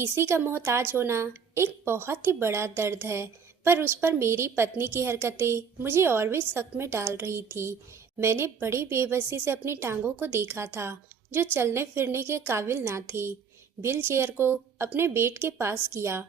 किसी का मोहताज होना एक बहुत ही बड़ा दर्द है। पर उस पर मेरी पत्नी की हरकतें मुझे और भी शक में डाल रही थी। मैंने बड़ी बेबसी से अपनी टांगों को देखा था, जो चलने फिरने के काबिल ना थी। व्हील चेयर को अपने बेड के पास किया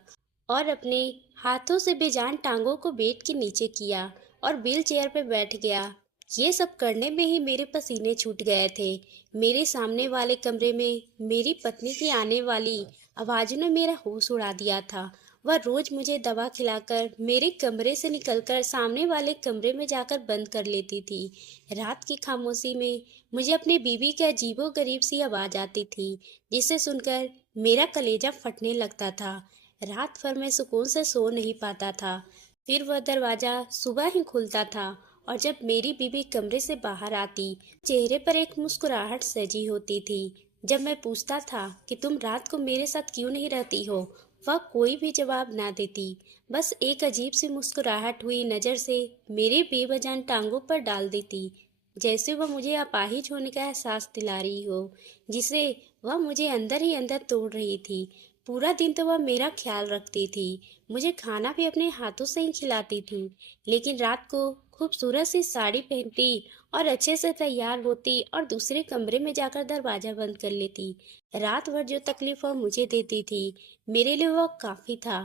और अपने हाथों से बेजान टांगों को बेड के नीचे किया और व्हील चेयर पर बैठ गया। ये सब करने में ही मेरे पसीने छूट गए थे। मेरे सामने वाले कमरे में मेरी पत्नी की आने वाली आवाज़ों ने मेरा होश उड़ा दिया था। वह रोज मुझे दवा खिलाकर मेरे कमरे से निकलकर सामने वाले कमरे में जाकर बंद कर लेती थी। रात की खामोशी में मुझे अपनी बीवी की अजीबो-गरीब सी आवाज़ आती थी, जिसे सुनकर मेरा कलेजा फटने लगता था। रात भर मैं सुकून से सो नहीं पाता था। फिर वह दरवाज़ा सुबह ही खुलता था और जब मेरी बीवी कमरे से बाहर आती, चेहरे पर एक मुस्कुराहट सजी होती थी। जब मैं पूछता था कि तुम रात को मेरे साथ क्यों नहीं रहती हो, वह कोई भी जवाब ना देती, बस एक अजीब सी मुस्कुराहट हुई नज़र से मेरी बेवजह टांगों पर डाल देती, जैसे वह मुझे अपाहिज होने का एहसास दिला रही हो, जिसे वह मुझे अंदर ही अंदर तोड़ रही थी। पूरा दिन तो वह मेरा ख्याल रखती थी, मुझे खाना भी अपने हाथों से ही खिलाती थी, लेकिन रात को खूबसूरत सी साड़ी पहनती और अच्छे से तैयार होती और दूसरे कमरे में जाकर दरवाज़ा बंद कर लेती। रात भर जो तकलीफ वह मुझे देती थी, मेरे लिए वह काफ़ी था।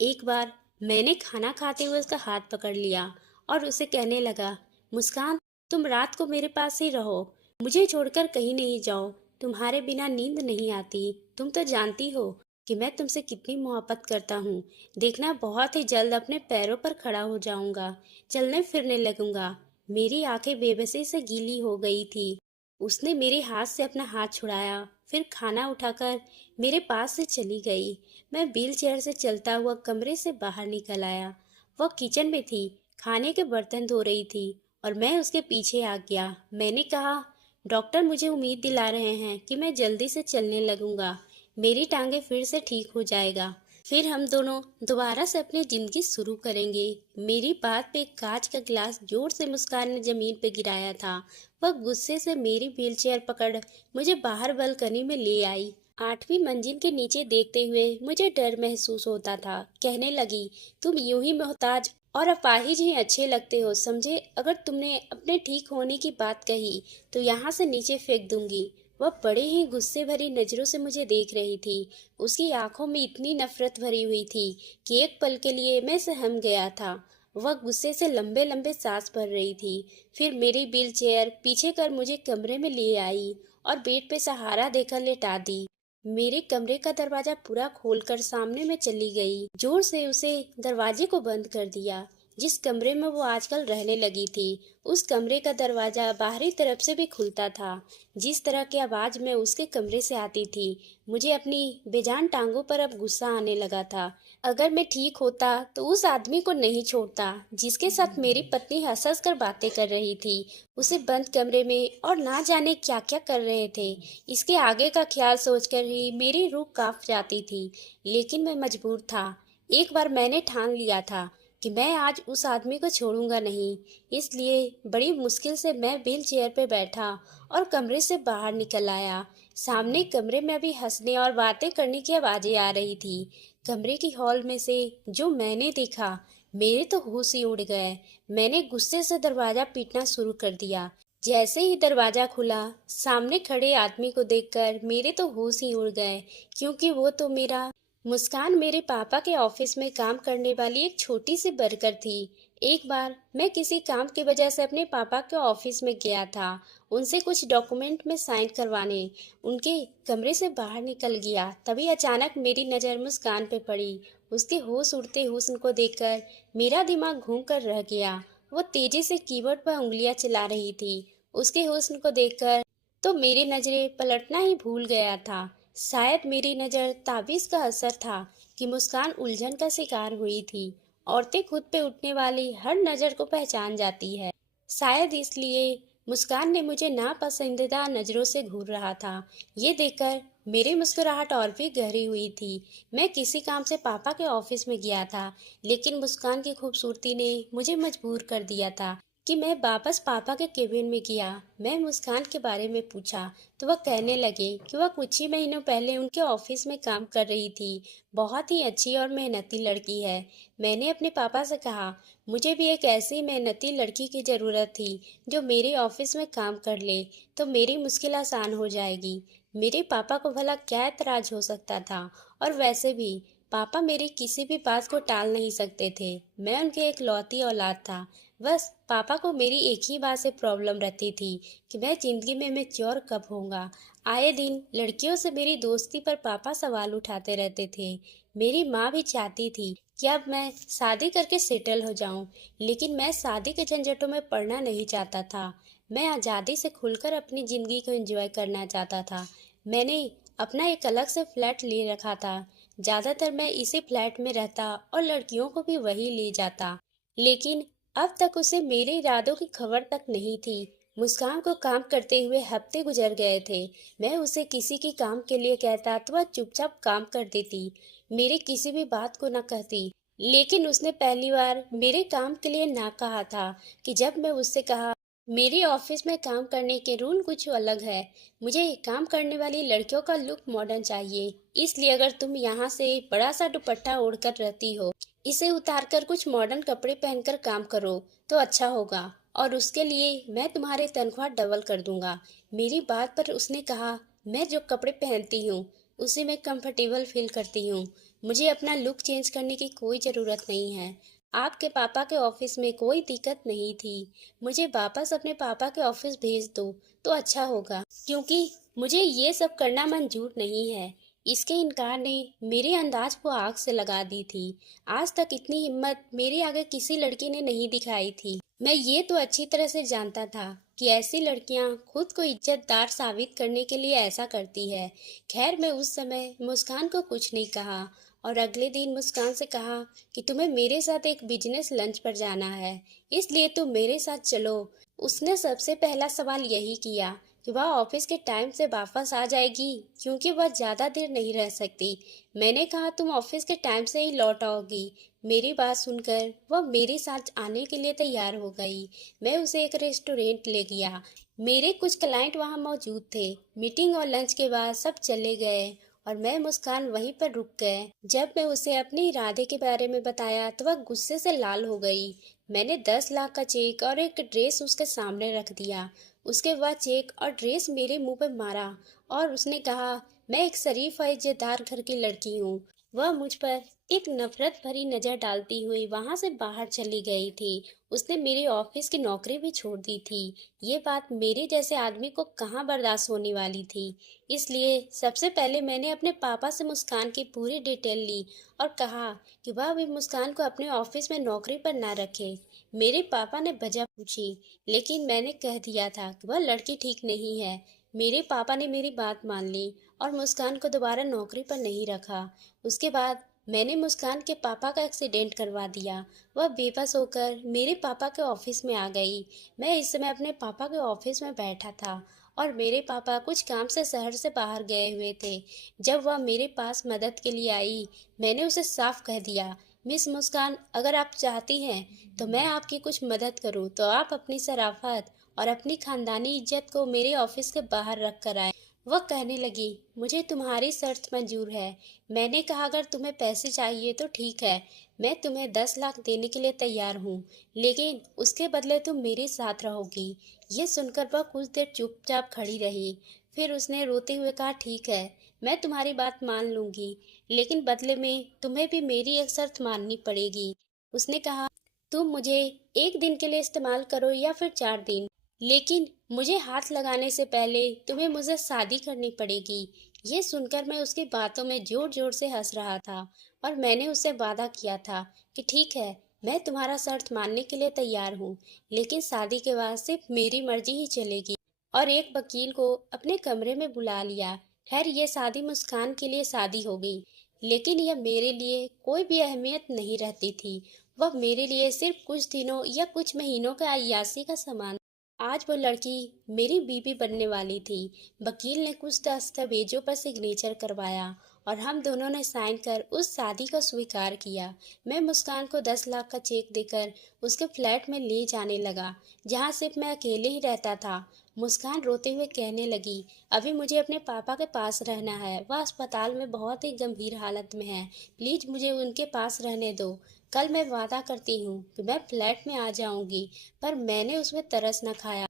एक बार मैंने खाना खाते हुए उसका हाथ पकड़ लिया और उसे कहने लगा, मुस्कान, तुम रात को मेरे पास ही रहो, मुझे छोड़कर कहीं नहीं जाओ। तुम्हारे बिना नींद नहीं आती। तुम तो जानती हो कि मैं तुमसे कितनी मोहब्बत करता हूँ। देखना, बहुत ही जल्द अपने पैरों पर खड़ा हो जाऊंगा, चलने फिरने लगूंगा। मेरी आंखें बेबसी से गीली हो गई थी। उसने मेरे हाथ से अपना हाथ छुड़ाया, फिर खाना उठाकर मेरे पास से चली गई। मैं व्हील चेयर से चलता हुआ कमरे से बाहर निकल आया। वह किचन में थी, खाने के बर्तन धो रही थी और मैं उसके पीछे आ गया। मैंने कहा, डॉक्टर मुझे उम्मीद दिला रहे हैं कि मैं जल्दी से चलने लगूंगा, मेरी टांगे फिर से ठीक हो जाएगा, फिर हम दोनों दोबारा से अपनी जिंदगी शुरू करेंगे। मेरी बात पे एक कांच का गिलास जोर से मुस्कान ने जमीन पे गिराया था। वह गुस्से से मेरी व्हीलचेयर पकड़ मुझे बाहर बालकनी में ले आई। 8वीं मंजिल के नीचे देखते हुए मुझे डर महसूस होता था। कहने लगी, तुम यूं ही मोहताज और अपाहिज ही अच्छे लगते हो, समझे? अगर तुमने अपने ठीक होने की बात कही तो यहाँ से नीचे फेंक दूंगी। वह बड़े ही गुस्से भरी नजरों से मुझे देख रही थी। उसकी आंखों में इतनी नफरत भरी हुई थी कि एक पल के लिए मैं सहम गया था। वह गुस्से से लंबे लंबे सांस भर रही थी। फिर मेरी व्हील चेयर पीछे कर मुझे कमरे में ले आई और बेड पे सहारा देकर लेटा दी। मेरे कमरे का दरवाजा पूरा खोलकर सामने में चली गई। जोर से उसे दरवाजे को बंद कर दिया। जिस कमरे में वो आजकल रहने लगी थी, उस कमरे का दरवाजा बाहरी तरफ से भी खुलता था। जिस तरह की आवाज में उसके कमरे से आती थी, मुझे अपनी बेजान टांगों पर अब गुस्सा आने लगा था। अगर मैं ठीक होता तो उस आदमी को नहीं छोड़ता जिसके साथ मेरी पत्नी हंस हंस कर बातें कर रही थी। उसे बंद कमरे में और ना जाने क्या क्या कर रहे थे, इसके आगे का ख्याल सोचकर ही मेरी रूह कांप जाती थी। लेकिन मैं मजबूर था। एक बार मैंने ठान लिया था कि मैं आज उस आदमी को छोड़ूंगा नहीं। इसलिए बड़ी मुश्किल से मैं व्हील चेयर पर बैठा और कमरे से बाहर निकल आया। सामने कमरे में अभी हंसने और बातें करने की आवाजें आ रही थी। कमरे की हॉल में से जो मैंने देखा, मेरे तो होश ही उड़ गए। मैंने गुस्से से दरवाजा पीटना शुरू कर दिया। जैसे ही दरवाजा खुला, सामने खड़े आदमी को देखकर मेरे तो होश ही उड़ गए, क्योंकि वो तो मेरा मुस्कान मेरे पापा के ऑफिस में काम करने वाली एक छोटी सी वर्कर थी। एक बार मैं किसी काम की वजह से अपने पापा के ऑफिस में गया था, उनसे कुछ डॉक्यूमेंट में साइन करवाने। उनके कमरे से बाहर निकल गया, तभी अचानक मेरी नज़र मुस्कान पे पड़ी। उसके होश उड़ते हुस्न को देखकर मेरा दिमाग घूम कर रह गया। वो तेजी से कीबोर्ड पर उंगलियां चला रही थी। उसके हुस्न को देखकर तो मेरी नजरें पलटना ही भूल गया था। शायद मेरी नज़र ताबीज़ का असर था कि मुस्कान उलझन का शिकार हुई थी। औरतें खुद पे उठने वाली हर नज़र को पहचान जाती है। शायद इसलिए मुस्कान ने मुझे नापसंदीदा नज़रों से घूर रहा था। ये देखकर मेरी मुस्कुराहट और भी गहरी हुई थी। मैं किसी काम से पापा के ऑफिस में गया था, लेकिन मुस्कान की खूबसूरती ने मुझे मजबूर कर दिया था कि मैं वापस पापा के केबिन में गया। मैं मुस्कान के बारे में पूछा तो वह कहने लगे कि वह कुछ ही महीनों पहले उनके ऑफिस में काम कर रही थी। बहुत ही अच्छी और मेहनती लड़की है। मैंने अपने पापा से कहा, मुझे भी एक ऐसी मेहनती लड़की की ज़रूरत थी जो मेरे ऑफिस में काम कर ले, तो मेरी मुश्किल आसान हो जाएगी। मेरे पापा को भला क्या एतराज हो सकता था। और वैसे भी पापा मेरी किसी भी बात को टाल नहीं सकते थे। मैं उनके इकलौती औलाद था। बस पापा को मेरी एक ही बात से प्रॉब्लम रहती थी कि मैं जिंदगी में मैच्योर कब होऊंगा। आए दिन लड़कियों से मेरी दोस्ती पर पापा सवाल उठाते रहते थे। मेरी माँ भी चाहती थी कि अब मैं शादी करके सेटल हो जाऊं, लेकिन मैं शादी के झंझटों में पड़ना नहीं चाहता था। मैं आज़ादी से खुलकर अपनी ज़िंदगी को एंजॉय करना चाहता था। मैंने अपना एक अलग से फ्लैट ले रखा था। ज़्यादातर मैं इसी फ्लैट में रहता और लड़कियों को भी वही ले जाता। लेकिन अब तक उसे मेरे इरादों की खबर तक नहीं थी। मुस्कान को काम करते हुए हफ्ते गुजर गए थे। मैं उसे किसी की काम के लिए कहता तो वह चुपचाप काम कर देती, मेरी किसी भी बात को न कहती। लेकिन उसने पहली बार मेरे काम के लिए ना कहा था कि जब मैं उससे कहा, मेरे ऑफिस में काम करने के रूल कुछ अलग है। मुझे काम करने वाली लड़कियों का लुक मॉडर्न चाहिए, इसलिए अगर तुम यहाँ से बड़ा सा दुपट्टा ओढ़कर रहती हो, इसे उतारकर कुछ मॉडर्न कपड़े पहनकर काम करो तो अच्छा होगा, और उसके लिए मैं तुम्हारी तनख्वाह डबल कर दूंगा। मेरी बात पर उसने कहा, मैं जो कपड़े पहनती हूँ उसी में कंफर्टेबल फील करती हूँ। मुझे अपना लुक चेंज करने की कोई ज़रूरत नहीं है। आपके पापा के ऑफिस में कोई दिक्कत नहीं थी। मुझे वापस अपने पापा के ऑफिस भेज दो तो अच्छा होगा, क्योंकि मुझे ये सब करना मंजूर नहीं है। इसके इनकार ने मेरे अंदाज को आग से लगा दी थी। आज तक इतनी हिम्मत मेरे आगे किसी लड़की ने नहीं दिखाई थी। मैं ये तो अच्छी तरह से जानता था कि ऐसी लड़कियां खुद को इज्जतदार साबित करने के लिए ऐसा करती है। खैर, मैं उस समय मुस्कान को कुछ नहीं कहा और अगले दिन मुस्कान से कहा कि तुम्हें मेरे साथ एक बिजनेस लंच पर जाना है, इसलिए तुम मेरे साथ चलो। उसने सबसे पहला सवाल यही किया कि वह ऑफिस के टाइम से वापस आ जाएगी, क्योंकि वह ज़्यादा देर नहीं रह सकती। मैंने कहा, तुम ऑफिस के टाइम से ही लौट आओगी। मेरी बात सुनकर वह मेरे साथ आने के लिए तैयार हो गई। मैं उसे एक रेस्टोरेंट ले गया। मेरे कुछ क्लाइंट वहाँ मौजूद थे। मीटिंग और लंच के बाद सब चले गए और मैं मुस्कान वहीं पर रुक गए। जब मैं उसे अपने इरादे के बारे में बताया तो वह गुस्से से लाल हो गई। मैंने 10 लाख का चेक और एक ड्रेस उसके सामने रख दिया। उसके बाद चेक और ड्रेस मेरे मुंह पे मारा और उसने कहा, मैं एक शरीफ और इज्जतदार घर की लड़की हूँ। वह मुझ पर एक नफरत भरी नजर डालती हुई वहां से बाहर चली गई थी। उसने मेरे ऑफिस की नौकरी भी छोड़ दी थी। ये बात मेरे जैसे आदमी को कहाँ बर्दाश्त होने वाली थी। इसलिए सबसे पहले मैंने अपने पापा से मुस्कान की पूरी डिटेल ली और कहा कि वह भी मुस्कान को अपने ऑफिस में नौकरी पर ना रखे। मेरे पापा ने वजह पूछी, लेकिन मैंने कह दिया था कि वह लड़की ठीक नहीं है। मेरे पापा ने मेरी बात मान ली और मुस्कान को दोबारा नौकरी पर नहीं रखा। उसके बाद मैंने मुस्कान के पापा का एक्सीडेंट करवा दिया। वह बेबस होकर मेरे पापा के ऑफिस में आ गई। मैं इस समय अपने पापा के ऑफिस में बैठा था और मेरे पापा कुछ काम से शहर से बाहर गए हुए थे। जब वह मेरे पास मदद के लिए आई, मैंने उसे साफ कह दिया, मिस मुस्कान, अगर आप चाहती हैं तो मैं आपकी कुछ मदद करूं तो आप अपनी शराफत और अपनी खानदानी इज्जत को मेरे ऑफिस के बाहर रख कर आए। वह कहने लगी, मुझे तुम्हारी शर्त मंजूर है। मैंने कहा, अगर तुम्हें पैसे चाहिए तो ठीक है, मैं तुम्हें 10 लाख देने के लिए तैयार हूँ, लेकिन उसके बदले तुम मेरे साथ रहोगी। ये सुनकर वह कुछ देर चुपचाप खड़ी रही। फिर उसने रोते हुए कहा, ठीक है, मैं तुम्हारी बात मान लूंगी, लेकिन बदले में तुम्हें भी मेरी एक शर्त माननी पड़ेगी। उसने कहा, तुम मुझे एक दिन के लिए इस्तेमाल करो या फिर 4 दिन, लेकिन मुझे हाथ लगाने से पहले तुम्हें मुझसे शादी करनी पड़ेगी। ये सुनकर मैं उसकी बातों में जोर जोर से हंस रहा था और मैंने उससे वादा किया था कि ठीक है, मैं तुम्हारा शर्त मानने के लिए तैयार हूँ, लेकिन शादी के बाद सिर्फ मेरी मर्जी ही चलेगी। और एक वकील को अपने कमरे में बुला लिया। खैर, ये शादी मुस्कान के लिए शादी हो गई, लेकिन यह मेरे लिए कोई भी अहमियत नहीं रहती थी। वह मेरे लिए सिर्फ कुछ दिनों या कुछ महीनों का अय्यासी का सामान। आज वो लड़की मेरी बीवी बनने वाली थी। वकील ने कुछ दस्तावेजों पर सिग्नेचर करवाया और हम दोनों ने साइन कर उस शादी को स्वीकार किया। मैं मुस्कान को 10 लाख का चेक देकर उसके फ्लैट में ले जाने लगा, जहाँ सिर्फ मैं अकेले ही रहता था। मुस्कान रोते हुए कहने लगी, अभी मुझे अपने पापा के पास रहना है, वह अस्पताल में बहुत ही गंभीर हालत में है। प्लीज मुझे उनके पास रहने दो। कल मैं वादा करती हूँ कि मैं फ्लैट में आ जाऊंगी। पर मैंने उसमें तरस न खाया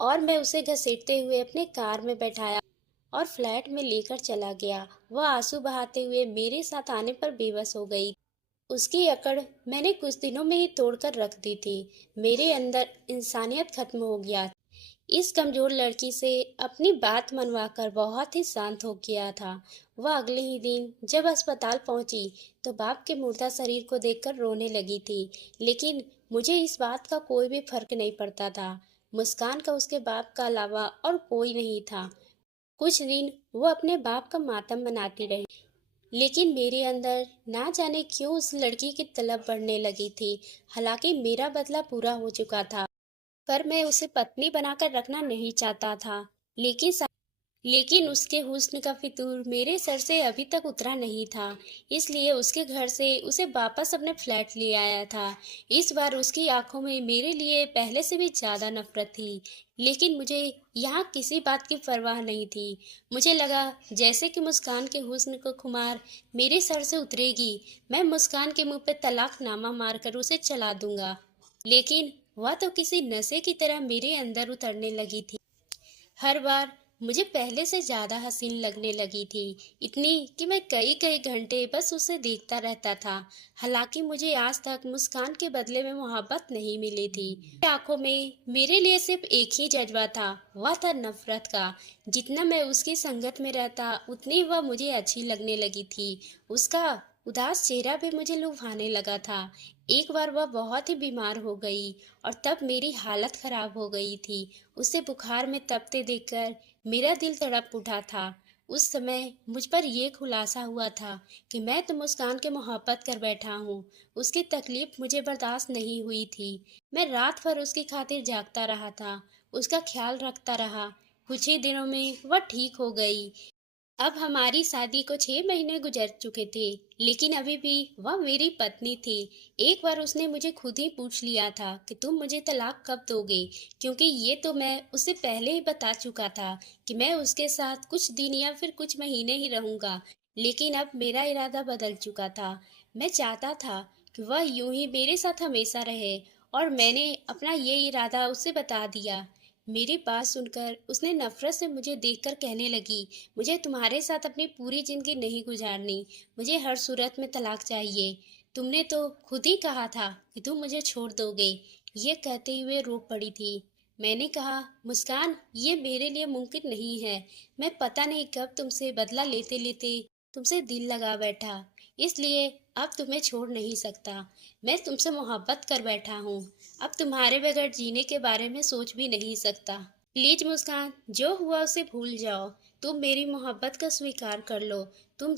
और मैं उसे घसीटते हुए अपने कार में बैठाया और फ्लैट में लेकर चला गया। वह आंसू बहाते हुए मेरे साथ आने पर बेबस हो गई। उसकी अकड़ मैंने कुछ दिनों में ही तोड़कर रख दी थी। मेरे अंदर इंसानियत खत्म हो गया। इस कमजोर लड़की से अपनी बात मनवाकर बहुत ही शांत हो गया था। वह अगले ही दिन जब अस्पताल पहुंची तो बाप के मुर्दा शरीर को देखकर रोने लगी थी, लेकिन मुझे इस बात का कोई भी फर्क नहीं पड़ता था। मुस्कान का उसके बाप का अलावा और कोई नहीं था। कुछ दिन वो अपने बाप का मातम मनाती रही, लेकिन मेरे अंदर ना जाने क्यों उस लड़की की तलब बढ़ने लगी थी। हालांकि मेरा बदला पूरा हो चुका था, पर मैं उसे पत्नी बनाकर रखना नहीं चाहता था। लेकिन लेकिन उसके हुस्न का फितूर मेरे सर से अभी तक उतरा नहीं था, इसलिए उसके घर से उसे वापस अपने फ्लैट ले आया था। इस बार उसकी आंखों में मेरे लिए पहले से भी ज्यादा नफरत थी, लेकिन मुझे यहाँ किसी बात की परवाह नहीं थी। मुझे लगा जैसे कि मुस्कान के हुस्न को खुमार मेरे सर से उतरेगी, मैं मुस्कान के मुंह पे तलाकनामा मारकर उसे चला दूंगा। लेकिन वह तो किसी नशे की तरह मेरे अंदर उतरने लगी थी। हर बार मुझे पहले से ज्यादा हसीन लगने लगी थी, इतनी कि मैं कई कई घंटे बस उसे देखता रहता था। हालांकि मुझे आज तक मुस्कान के बदले में मोहब्बत नहीं मिली थी। मेरी आंखों में मेरे लिए सिर्फ एक ही जज्बा था, वह था नफरत का। जितना मैं उसकी संगत में रहता उतनी वह मुझे अच्छी लगने लगी थी। उसका उदास चेहरा भी मुझे लुभाने लगा था। एक बार वह बहुत ही बीमार हो गई और तब मेरी हालत खराब हो गई थी। उसे बुखार में तपते देखकर मेरा दिल तड़प उठा था। उस समय मुझ पर यह खुलासा हुआ था कि मैं तो मुस्कान के मोहब्बत कर बैठा हूँ। उसकी तकलीफ मुझे बर्दाश्त नहीं हुई थी। मैं रात भर उसकी खातिर जागता रहा था, उसका ख्याल रखता रहा। कुछ ही दिनों में वह ठीक हो गई। अब हमारी शादी को 6 महीने गुजर चुके थे, लेकिन अभी भी वह मेरी पत्नी थी। एक बार उसने मुझे खुद ही पूछ लिया था कि तुम मुझे तलाक कब दोगे, क्योंकि ये तो मैं उसे पहले ही बता चुका था कि मैं उसके साथ कुछ दिन या फिर कुछ महीने ही रहूंगा। लेकिन अब मेरा इरादा बदल चुका था। मैं चाहता था कि वह यूं ही मेरे साथ हमेशा रहे, और मैंने अपना ये इरादा उसे बता दिया। मेरी बात सुनकर उसने नफरत से मुझे देखकर कहने लगी, मुझे तुम्हारे साथ अपनी पूरी जिंदगी नहीं गुजारनी, मुझे हर सूरत में तलाक चाहिए। तुमने तो खुद ही कहा था कि तुम मुझे छोड़ दोगे। ये कहते हुए रो पड़ी थी। मैंने कहा, मुस्कान, ये मेरे लिए मुमकिन नहीं है। मैं पता नहीं कब तुमसे बदला लेते लेते तुमसे दिल लगा बैठा, इसलिए अब तुम्हें छोड़ नहीं सकता। मैं तुमसे मोहब्बत कर बैठा हूँ, अब तुम्हारे बगैर जीने के बारे में सोच भी नहीं सकता। प्लीज मुस्कान, जो हुआ उसे भूल जाओ। तुम मेरी मोहब्बत का स्वीकार कर लो। तुम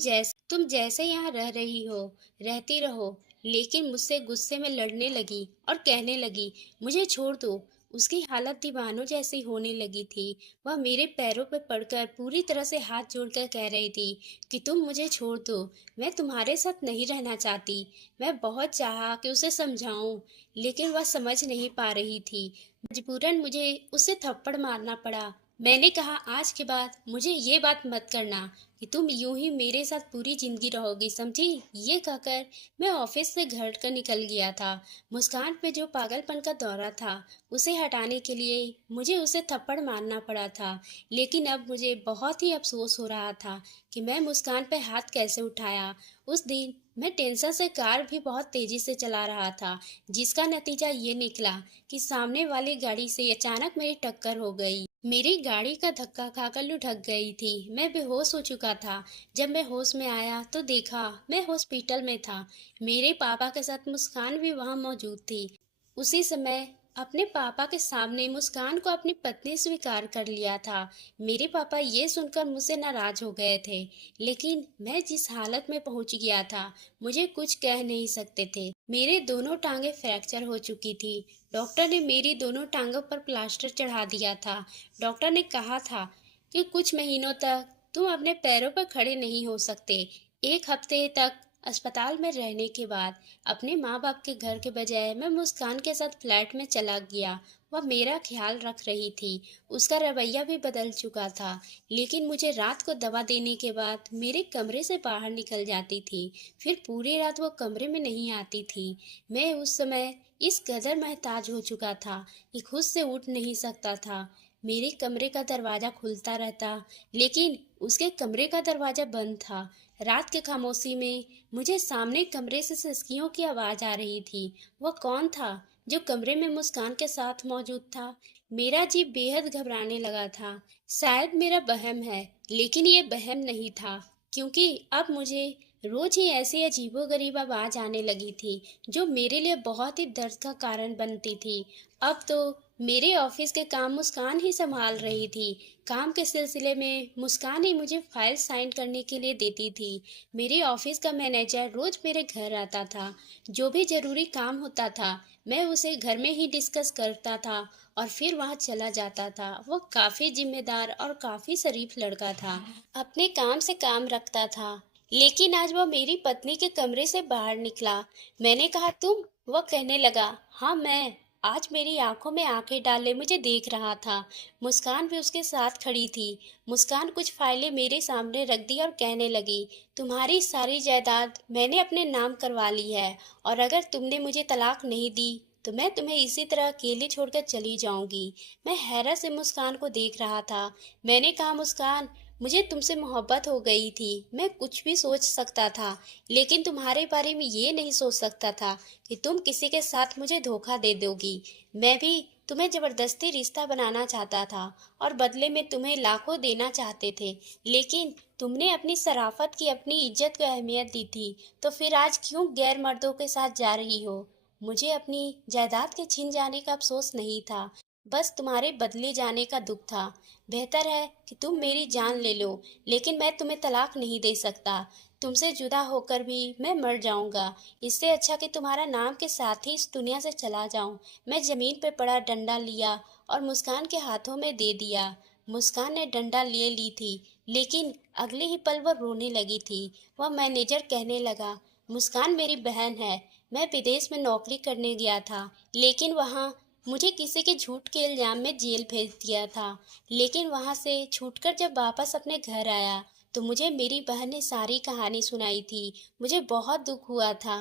जैसे यहाँ रह रही हो, रहती रहो। लेकिन मुझसे गुस्से में लड़ने लगी और कहने लगी, मुझे छोड़ दो। उसकी हालत दीवानों जैसी होने लगी थी। वह मेरे पैरों पर पड़कर पूरी तरह से हाथ जोड़कर कह रही थी कि तुम मुझे छोड़ दो, मैं तुम्हारे साथ नहीं रहना चाहती। मैं बहुत चाहा कि उसे समझाऊं, लेकिन वह समझ नहीं पा रही थी। मजबूरन मुझे उसे थप्पड़ मारना पड़ा। मैंने कहा, आज के बाद मुझे ये बात मत करना कि तुम यूं ही मेरे साथ पूरी जिंदगी रहोगी, समझी? ये कहकर मैं ऑफिस से घर का निकल गया था। मुस्कान पे जो पागलपन का दौरा था, उसे हटाने के लिए मुझे उसे थप्पड़ मारना पड़ा था। लेकिन अब मुझे बहुत ही अफसोस हो रहा था कि मैं मुस्कान पे हाथ कैसे उठाया। उस दिन मैं टेंशन से कार भी बहुत तेजी से चला रहा था, जिसका नतीजा ये निकला कि सामने वाली गाड़ी से अचानक मेरी टक्कर हो गई। मेरी गाड़ी का धक्का खाकर लुढ़क गई थी। मैं बेहोश हो चुका था। जब मैं होश में आया तो देखा मैं हॉस्पिटल में था। मेरे पापा के साथ मुस्कान भी वहां मौजूद थी। उसी समय अपने पापा के सामने मुस्कान को अपनी पत्नी स्वीकार कर लिया था। मेरे पापा ये सुनकर मुझसे नाराज हो गए थे, लेकिन मैं जिस हालत में पहुंच गया था, मुझे कुछ कह नहीं सकते थे। मेरे दोनों टांगे फ्रैक्चर हो चुकी थी। डॉक्टर ने मेरी दोनों टांगों पर प्लास्टर चढ़ा दिया था। डॉक्टर ने कहा था कि कुछ महीनों तक तुम अपने पैरों पर खड़े नहीं हो सकते। एक हफ्ते तक अस्पताल में रहने के बाद अपने माँ बाप के घर के बजाय मैं मुस्कान के साथ फ्लैट में चला गया। वह मेरा ख्याल रख रही थी। उसका रवैया भी बदल चुका था। लेकिन मुझे रात को दवा देने के बाद मेरे कमरे से बाहर निकल जाती थी। फिर पूरी रात वो कमरे में नहीं आती थी। मैं उस समय इस कदर महताज हो चुका था कि खुद से उठ नहीं सकता था। मेरे कमरे का दरवाजा खुलता रहता, लेकिन उसके कमरे का दरवाजा बंद था। रात के खामोशी में मुझे सामने कमरे से सिसकियों की आवाज आ रही थी। वह कौन था जो कमरे में मुस्कान के साथ मौजूद था? मेरा जी बेहद घबराने लगा था। शायद मेरा वहम है, लेकिन ये वहम नहीं था, क्योंकि अब मुझे रोज ही ऐसी अजीबोगरीब आवाज आने लगी थी जो मेरे लिए बहुत ही दर्द का कारण बनती थी। अब तो मेरे ऑफिस के काम मुस्कान ही संभाल रही थी। काम के सिलसिले में मुस्कान ही मुझे फाइल साइन करने के लिए देती थी। मेरे ऑफिस का मैनेजर रोज मेरे घर आता था। जो भी जरूरी काम होता था मैं उसे घर में ही डिस्कस करता था और फिर वहाँ चला जाता था। वो काफी जिम्मेदार और काफी शरीफ लड़का था। अपने काम से काम रखता था। लेकिन आज वह मेरी पत्नी के कमरे से बाहर निकला। मैंने कहा, तुम? वह कहने लगा, हाँ मैं। आज मेरी आंखों में आंखें डाले मुझे देख रहा था। मुस्कान भी उसके साथ खड़ी थी। मुस्कान कुछ फाइलें मेरे सामने रख दी और कहने लगी, तुम्हारी सारी जायदाद मैंने अपने नाम करवा ली है, और अगर तुमने मुझे तलाक नहीं दी तो मैं तुम्हें इसी तरह अकेले छोड़कर चली जाऊंगी। मैं हैरत से मुस्कान को देख रहा था। मैंने कहा, मुस्कान, मुझे तुमसे मोहब्बत हो गई थी। मैं कुछ भी सोच सकता था, लेकिन तुम्हारे बारे में ये नहीं सोच सकता था कि तुम किसी के साथ मुझे धोखा दे दोगी। मैं भी तुम्हें जबरदस्ती रिश्ता बनाना चाहता था और बदले में तुम्हें लाखों देना चाहते थे, लेकिन तुमने अपनी शराफत की, अपनी इज्जत को अहमियत दी थी। तो फिर आज क्यों गैर मर्दों के साथ जा रही हो? मुझे अपनी जायदाद के छिन जाने का अफसोस नहीं था, बस तुम्हारे बदले जाने का दुख था। बेहतर है कि तुम मेरी जान ले लो, लेकिन मैं तुम्हें तलाक नहीं दे सकता। तुमसे जुदा होकर भी मैं मर जाऊंगा। इससे अच्छा कि तुम्हारा नाम के साथ ही इस दुनिया से चला जाऊं। मैं जमीन पे पड़ा डंडा लिया और मुस्कान के हाथों में दे दिया। मुस्कान ने डंडा लिए ली थी, लेकिन अगले ही पल वह रोने लगी थी। वह मैनेजर कहने लगा, मुस्कान मेरी बहन है। मैं विदेश में नौकरी करने गया था, लेकिन वहाँ मुझे किसी के झूठ के इल्जाम में जेल भेज दिया था। लेकिन वहां से छूटकर जब वापस अपने घर आया तो मुझे मेरी बहन ने सारी कहानी सुनाई थी। मुझे बहुत दुख हुआ था।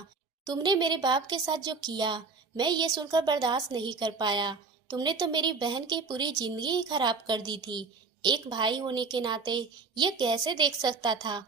तुमने मेरे बाप के साथ जो किया, मैं ये सुनकर बर्दाश्त नहीं कर पाया। तुमने तो मेरी बहन की पूरी जिंदगी ही खराब कर दी थी। एक भाई होने के नाते ये कैसे देख सकता था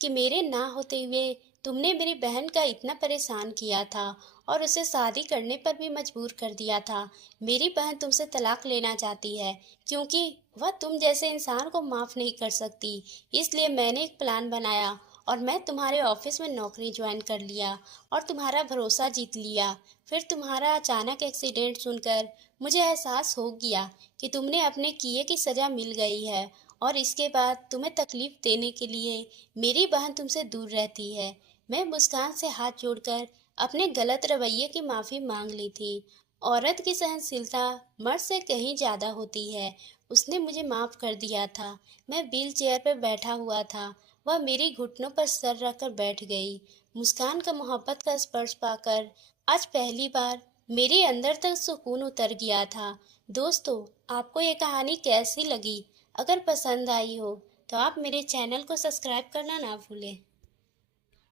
कि मेरे ना होते हुए तुमने मेरी बहन का इतना परेशान किया था और उसे शादी करने पर भी मजबूर कर दिया था। मेरी बहन तुमसे तलाक लेना चाहती है, क्योंकि वह तुम जैसे इंसान को माफ नहीं कर सकती। इसलिए मैंने एक प्लान बनाया और मैं तुम्हारे ऑफिस में नौकरी ज्वाइन कर लिया और तुम्हारा भरोसा जीत लिया। फिर तुम्हारा अचानक एक्सीडेंट सुनकर मुझे एहसास हो गया कि तुमने अपने किए की सजा मिल गई है, और इसके बाद तुम्हें तकलीफ देने के लिए मेरी बहन तुमसे दूर रहती है। मैं मुस्कान से हाथ जोड़कर अपने गलत रवैये की माफी मांग ली थी। औरत की सहनशीलता मर्द से कहीं ज्यादा होती है। उसने मुझे माफ कर दिया था। मैं व्हील चेयर पर बैठा हुआ था। वह मेरी घुटनों पर सर रखकर बैठ गई। मुस्कान का मोहब्बत का स्पर्श पाकर आज पहली बार मेरे अंदर तक सुकून उतर गया था। दोस्तों, आपको ये कहानी कैसी लगी? अगर पसंद आई हो तो आप मेरे चैनल को सब्सक्राइब करना ना भूलें।